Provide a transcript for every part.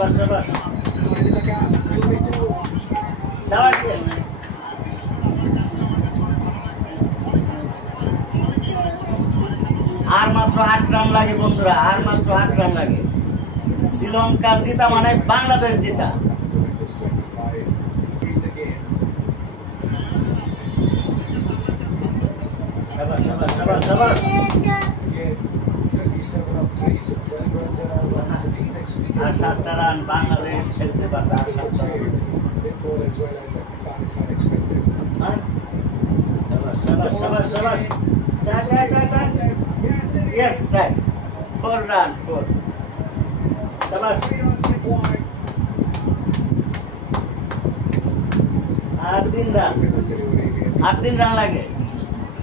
আর মাত্র 8 রান লাগে বন্ধুরা, আর মাত্র 8 রান লাগে। শ্রীলঙ্কা জিতা মানে বাংলাদেশ জিতা। আর 7টা রান বাংলাদেশ খেলতে পারবে। Yes, sir. 4 run, 4. Shabash. 8 run. 8 run lage.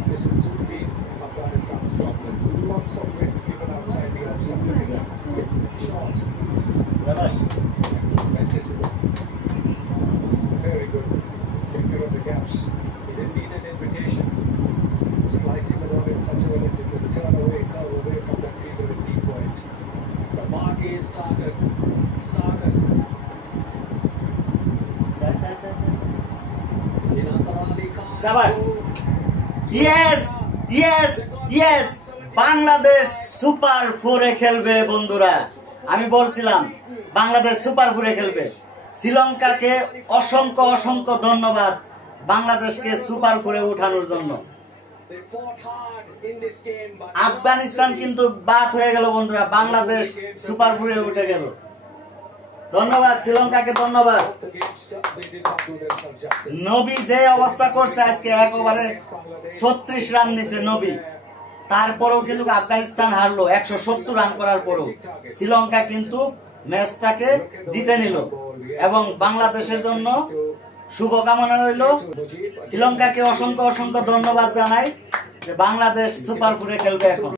This is to be Afghanistan's problem. Lots of wind even outside the off-stump. Short. Shabash. Very good. Take care of the gaps. He didn't need an invitation. Slicing the ball in such a way that it could turn away, curve away from that fielder at deep point. The party started. Shabash. Yes, yes, yes. Bangladesh super 4-এ খেলবে বন্ধুরা। আমি বলছিলাম Bangladesh super 4-এ খেলবে। শ্রীলঙ্কাকে অসংখ্য অসংখ্য ধন্যবাদ বাংলাদেশকে সুপার 4-এ উঠানোর জন্য। আফগানিস্তান কিন্তু বাদ হয়ে গেল বন্ধুরা, বাংলাদেশ সুপার 4-এ উঠে গেল। ধন্যবাদ শ্রীলঙ্কাকে, ধন্যবাদ। নবী যে অবস্থা করছে আজকে, একবারে 36 রান নিছে নবী, তারপরেও কিন্তু আফগানিস্তান হারলো 170 রান করার পরেও। শ্রীলঙ্কা কিন্তু ম্যাচটাকে জিতে নিল এবং বাংলাদেশের জন্য শুভকামনা রইল। শ্রীলঙ্কাকে অসংখ্য অসংখ্য ধন্যবাদ জানাই। বাংলাদেশ সুপার 4-এ খেলবে এখন।